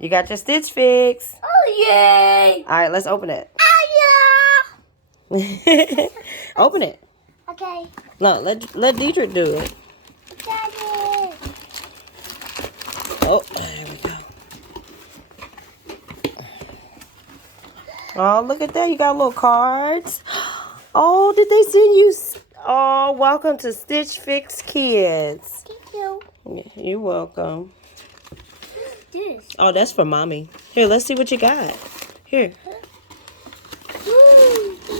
You got your Stitch Fix. Oh, yay. All right, let's open it. Oh, yeah. Open it. Okay. No, let Dedrick do it. Got it. Oh, there we go. Oh, look at that. You got little cards. Oh, did they send you? Oh, welcome to Stitch Fix Kids. Thank you. Yeah, you're welcome. What's this? Oh, that's for Mommy. Here, let's see what you got. Here.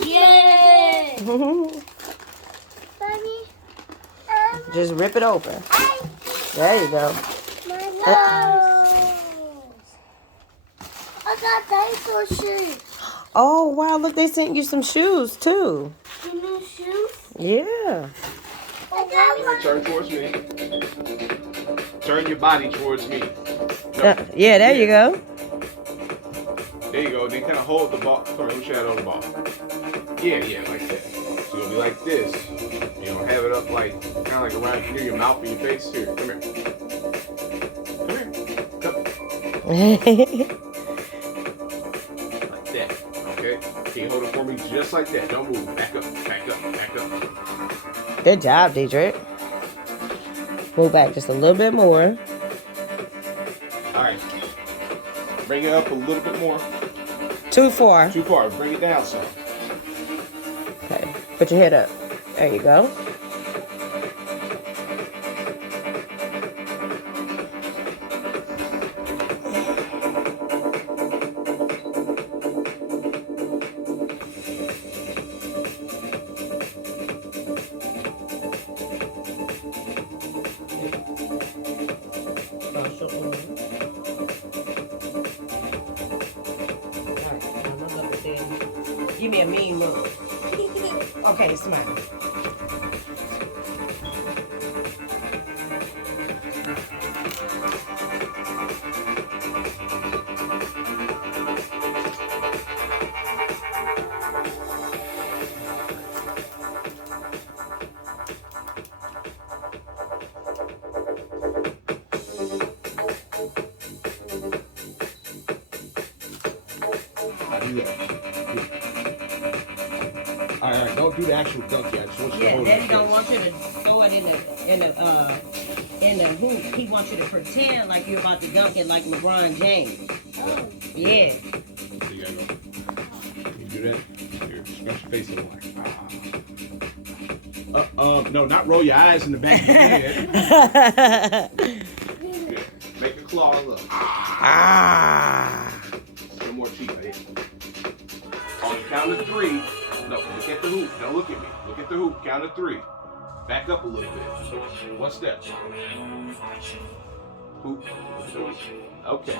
Yay. Mommy. Just rip it open. There you go. My nose. I got dinosaur shoes. Oh, wow. Look, they sent you some shoes, too. The new shoes? Yeah. I got one. Turn towards me. Turn your body towards me. Yeah, there you go. There you go. Then kind of hold the ball. Sorry, let me show you on the ball. Yeah, like that. So it'll be like this. You know, have it up like, kind of like around near your mouth and your face. Here, come here. Come here. Like that. Okay? Can you hold it for me just like that? Don't move. Back up, back up, back up. Good job, Dedrick. Move back just a little bit more. All right. Bring it up a little bit more. Too far. Too far. Bring it down some. Okay. Put your head up. There you go. Give me a mean look. Okay, smile. All right, don't do the actual dunk yet. I just want you to hold Daddy it. don't want you to throw it in the hoop. He wants you to pretend like you're about to dunk it like LeBron James. Oh. Yeah. So you gotta go. Can you do that? Here, scratch your face in the no, not roll your eyes in the back of your head. Good. Make a claw look. Ah. Some more cheek right here. On the count of 3. No, look at the hoop. Don't look at me. Look at the hoop. Count of 3. Back up a little bit. 1 step. Hoop. Okay.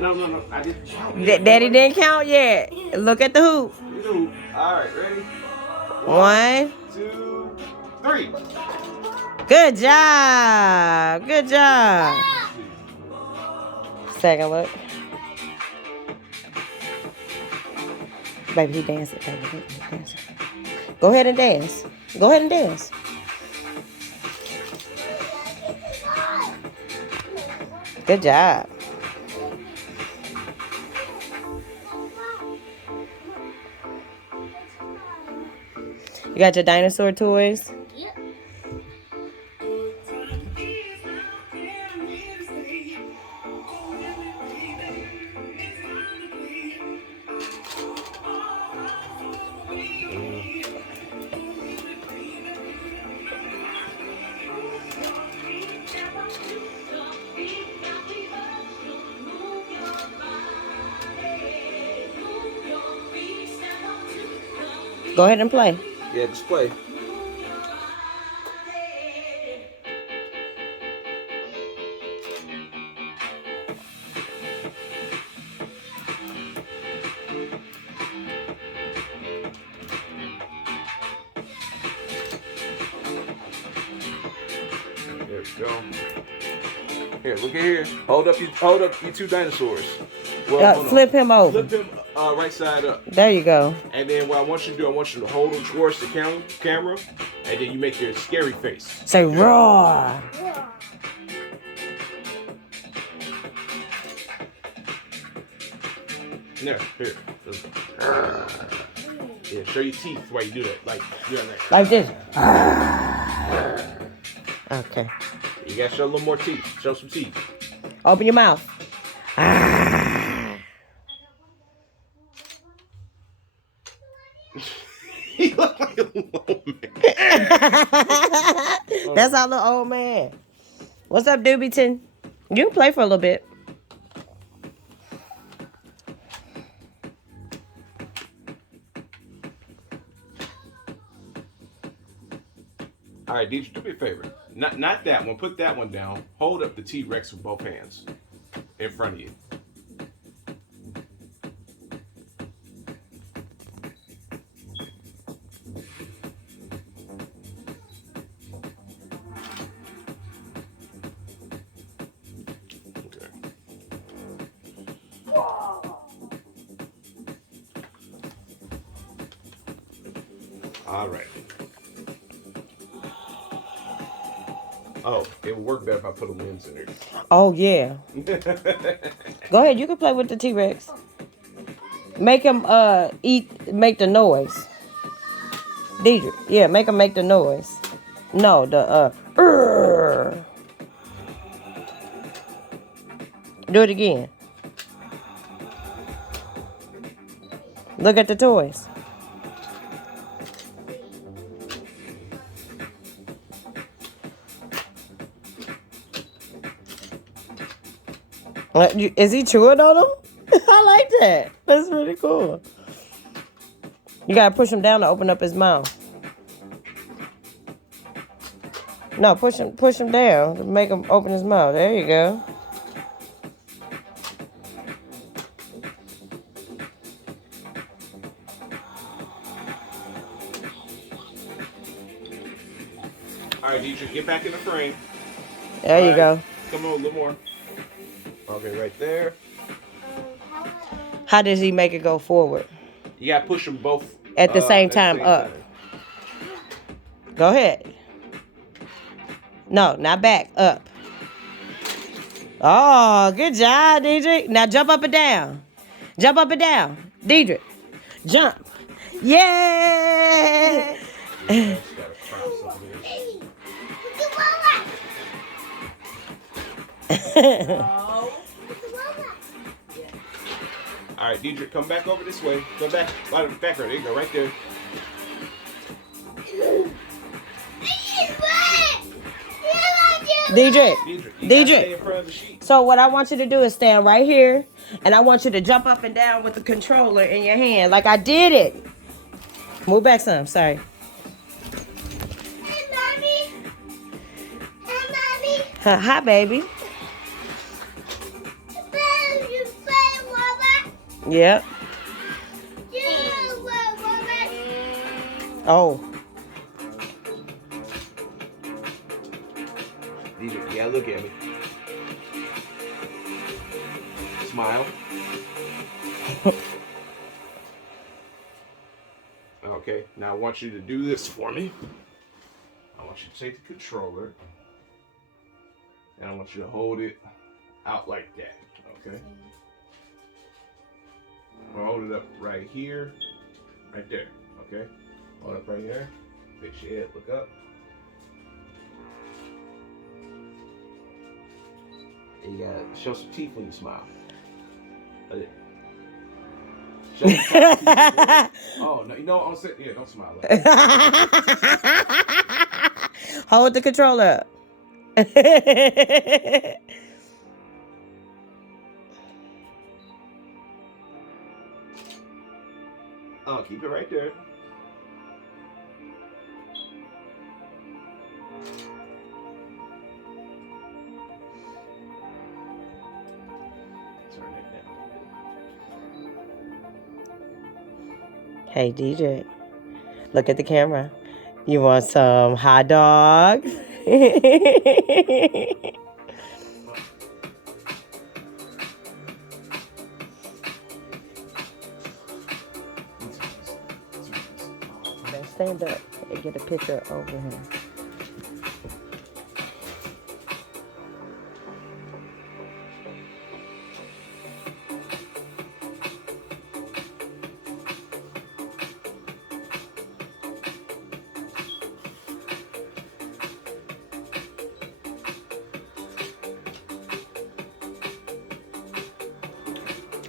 No. I didn't count. Daddy didn't count yet. Look at the hoop. Hoop. All right, ready? 1, 2, 3. Good job. Good job. Second look. Baby, he dancing. Baby, he dancing. Go ahead and dance. Go ahead and dance. Good job. You got your dinosaur toys? Yep. Go ahead and play. Yeah, display. There we go. Here, look at here. Hold up you 2 dinosaurs. Well, hold on. Flip him over. Flip him right side up. There you go. And then what I want you to do, I want you to hold them towards the camera, and then you make your scary face. Say roar. There, here. Yeah, show your teeth while you do that. Like, do that next. Like this. Okay. You gotta show a little more teeth. Show some teeth. Open your mouth. He look like a little man. That's our little old man. What's up, Doobieton? You can play for a little bit. All right, Ditl, do me a favor. Not that one. Put that one down. Hold up the T-Rex with both hands in front of you. Okay. All right. Oh, it would work better if I put a lens in there. Oh, yeah. Go ahead. You can play with the T-Rex. Make him make the noise. Dedrick, yeah, make him make the noise. No, the Do it again. Look at the toys. Is he chewing on them? I like that. That's really cool. You gotta push him down to open up his mouth. No, push him down to make him open his mouth. There you go. All right, Dedrick, get back in the frame. There you go. Come on, a little more. Okay, right there. How does he make it go forward? You gotta push them both At the same time up. Go ahead. No, not back. Up. Oh, good job, Dedrick. Now jump up and down. Jump up and down. Dedrick, jump. Yeah. All right, Dedrick, come back over this way. Go back, back right there. You go right there. Dedrick. You gotta stay in front of the sheet. So what I want you to do is stand right here, and I want you to jump up and down with the controller in your hand, like I did it. Move back some. Sorry. Hey, Mommy. Hey, Mommy. Hi, baby. You play Robot? Yep. You play Robot? Oh. Dedrick, yeah, look at me. Smile. Okay, now I want you to do this for me. I want you to take the controller, and I want you to hold it out like that, okay? I'll hold it up right here, right there, okay? Hold it up right there. Fix your head, look up. And you gotta show some teeth when you smile. Show some teeth. Oh, no, you know what I'm saying? Yeah, don't smile like that. Hold the controller up. Oh, keep it right there. Turn it down a Hey, DJ, look at the camera. You want some hot dogs? Stand up and get a picture over him.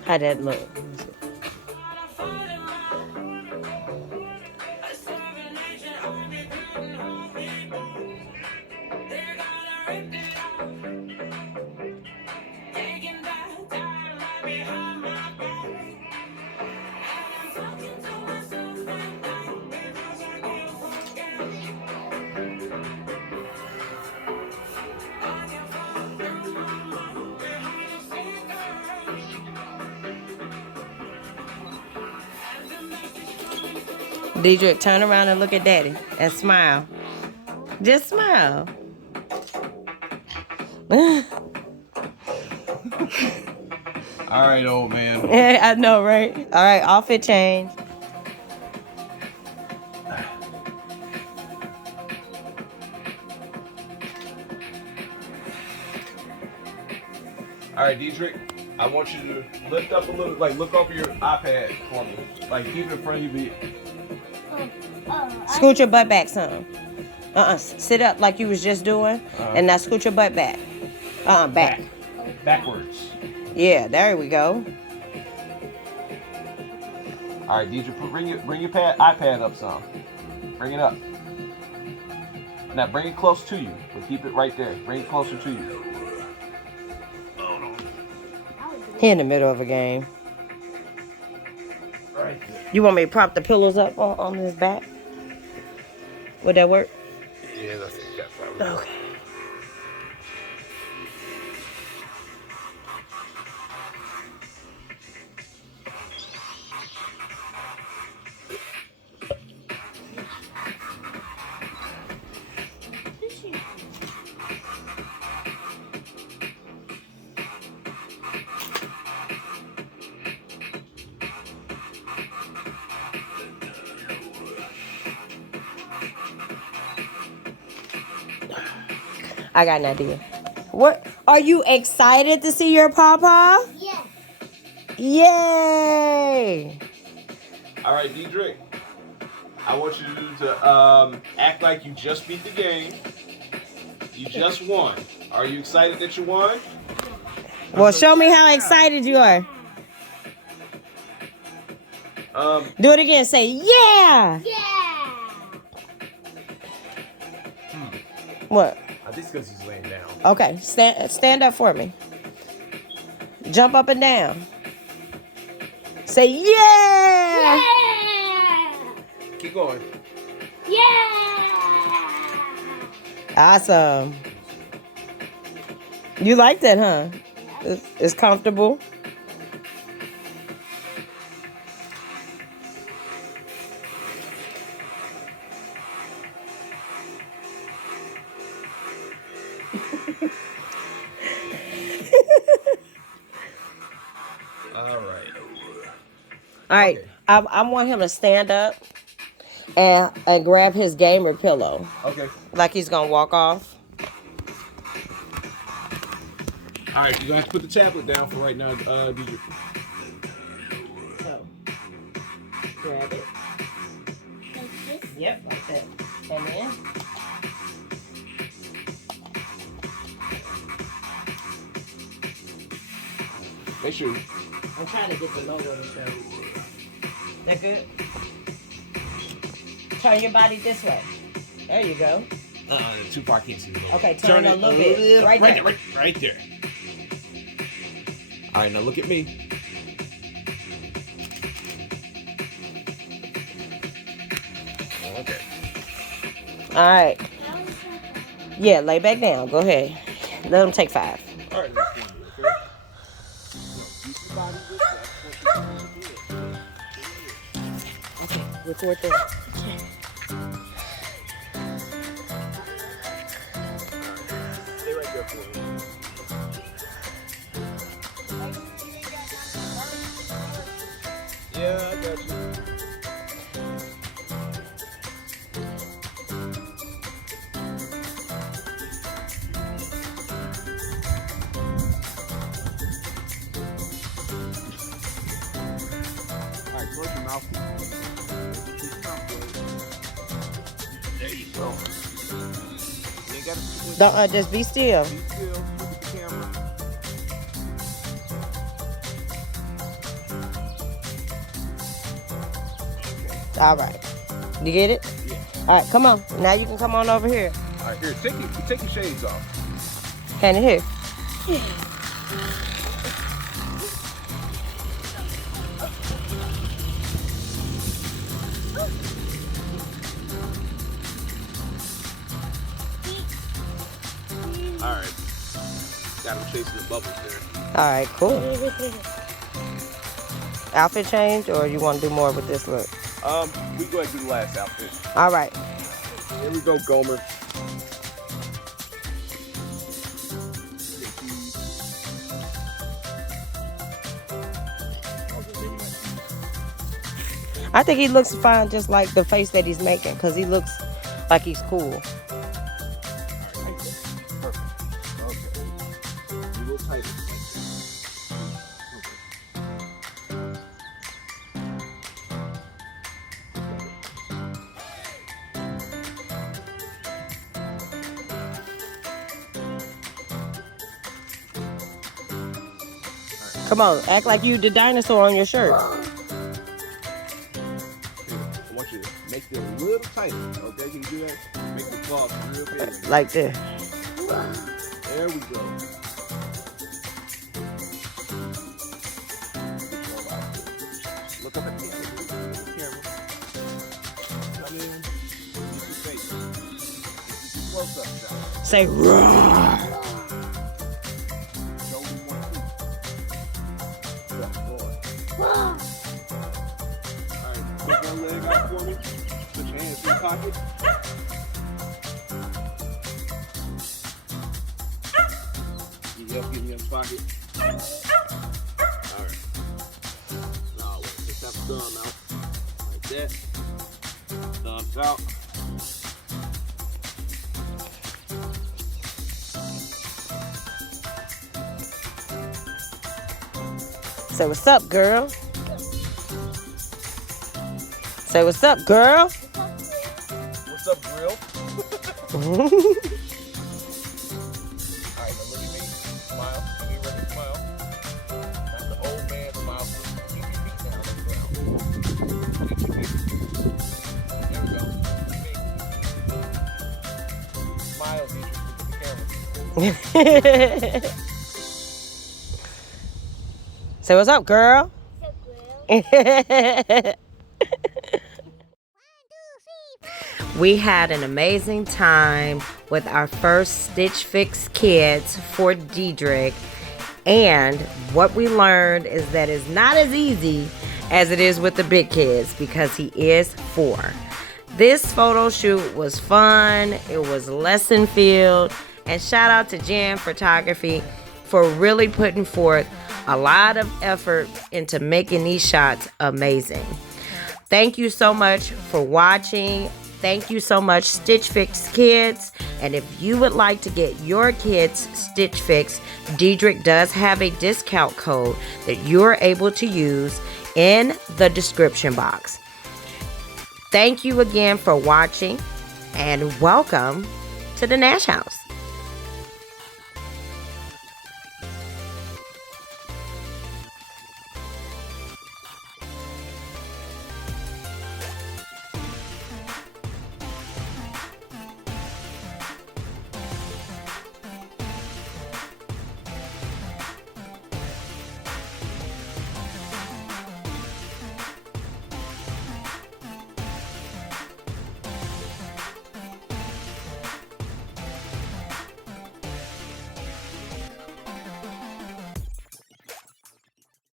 How that look? Dedrick, turn around and look at Daddy and smile. Just smile. All right, old man. Yeah, I know, right? All right, outfit change. All right, Dedrick. I want you to lift up a little, like look over your iPad for me. Like keep it in front of you. Scoot your butt back some. Sit up like you was just doing, and now scoot your butt back. Back. Backwards. Yeah, there we go. All right, Dedrick, bring your iPad up some. Bring it up. Now bring it close to you, but keep it right there. Bring it closer to you. He in the middle of a game. Right there. You want me to prop the pillows up on his back? Would that work? Yeah, that's it. That's probably. Okay. I got an idea. What? Are you excited to see your papa? Yes. Yay! All right, Dedrick. I want you to act like you just beat the game. You just won. Are you excited that you won? Well, show me how excited you are. Do it again. Say, yeah! Yeah. What? I think it's because he's laying down. Okay, stand up for me. Jump up and down. Say, yeah! Yeah. Keep going. Yeah. Awesome. You like that, huh? It's comfortable. All right, Okay. I want him to stand up and grab his gamer pillow. Okay. Like he's gonna walk off. All right, you're gonna have to put the tablet down for right now, Dedrick. So, grab it. Like this. Yep, like that. And then. Make sure. I'm trying to get the logo to show. That good? Turn your body this way. There you go. Too far, I can't see the logo. Okay, turn a little bit. Right there. Right there. All right, now look at me. Okay. All right. Yeah, lay back down. Go ahead. Let him take 5. All right, let's do it, okay? Keep your body this way. Okay, record that. Stay right there for me. Yeah, I got you. All right, close your mouth. There you go. You ain't got to Don't just be still. be still. Look at the camera. All right. You get it? Yeah. All right, come on. Now you can come on over here. All right, here, take your shades off. Hand it here. All right. Got him chasing the bubbles there. All right, cool. Outfit change, or you want to do more with this look? We go ahead and do the last outfit. All right. Here we go, Gomer. I think he looks fine, just like the face that he's making, because he looks like he's cool. Perfect. Okay. A little tighter. Come on, act like you the dinosaur on your shirt. I want you to make it a little tighter. Okay, can you do that? Make the claws real big. Like this. There we go. Look up at the camera. Come in. Keep your face. Close up shot. Say roar. Show me 1, 2. Yeah, boy. Alright, put one leg out for me. Put your hands in your pocket. You help get me in the pocket. Alright. Now, just have the thumb out. Like that. Thumbs out. Say what's up, girl. Say what's up, girl. What's up, grill? Alright, now look at me. Smile. Get ready to smile. That's the old man smile. Keep your feet down on the ground. Keep your feet. There we go. Smile, Dedrick. Look at the camera. Say what's up, girl. We had an amazing time with our first Stitch Fix kits for Dedrick, and what we learned is that it's not as easy as it is with the big kids because he is 4. This photo shoot was fun, it was lesson filled, and shout out to Jen Photography for really putting forth a lot of effort into making these shots amazing. Thank you so much for watching. Thank you so much, Stitch Fix Kids. And if you would like to get your kids Stitch Fix, Dedrick does have a discount code that you're able to use in the description box. Thank you again for watching, and welcome to the Nash House.